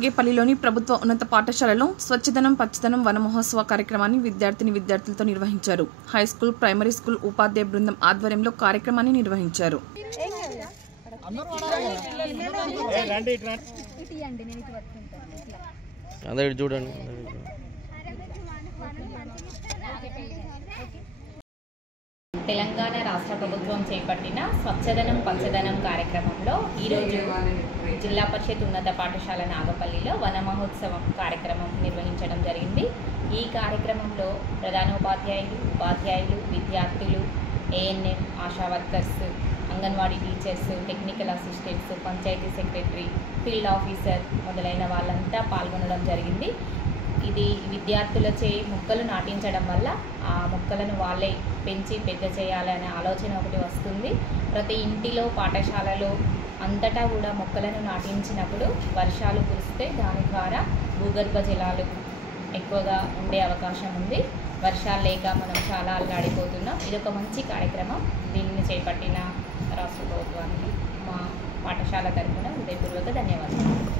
నాగేపల్లిలోని ప్రభుత్వ ఉన్నత పాఠశాలలో స్వచ్ఛదనం పచ్చదనం వన మహోత్సవ కార్యక్రమాన్ని విద్యార్థులతో నిర్వహించారు. హైస్కూల్, ప్రైమరీ స్కూల్ ఉపాధ్యాయ బృందం ఆధ్వర్యంలో కార్యక్రమాన్ని నిర్వహించారు. తెలంగాణ రాష్ట్ర ప్రభుత్వం చేపట్టిన స్వచ్ఛదనం పచ్చదనం కార్యక్రమంలో ఈరోజు జిల్లా పరిషత్ ఉన్నత పాఠశాల నాగపల్లిలో వన మహోత్సవం కార్యక్రమం నిర్వహించడం జరిగింది. ఈ కార్యక్రమంలో ప్రధానోపాధ్యాయులు, ఉపాధ్యాయులు, విద్యార్థులు, ANM, ASHA workers, anganwadi teachers, technical assistants, panchayat secretary, field officer మొదలైన వాళ్ళంతా పాల్గొనడం జరిగింది. ఇది విద్యార్థులచే మొక్కలు నాటించడం వల్ల ఆ మొక్కలను వాళ్ళే పెంచి పెద్ద చేయాలనే ఆలోచన ఒకటి వస్తుంది. ప్రతి ఇంటిలో, పాఠశాలలో అంతటా కూడా మొక్కలను నాటించినప్పుడు వర్షాలు కురిస్తే దాని ద్వారా భూగర్భ జలాలు ఎక్కువగా ఉండే అవకాశం ఉంది. వర్షాలు లేక మనం చాలా అల్లాడిపోతున్నాం. ఇదొక మంచి కార్యక్రమం. దీనిని చేపట్టిన రాష్ట్ర ప్రభుత్వానికి మా పాఠశాల తరఫున హృదయపూర్వక ధన్యవాదాలు.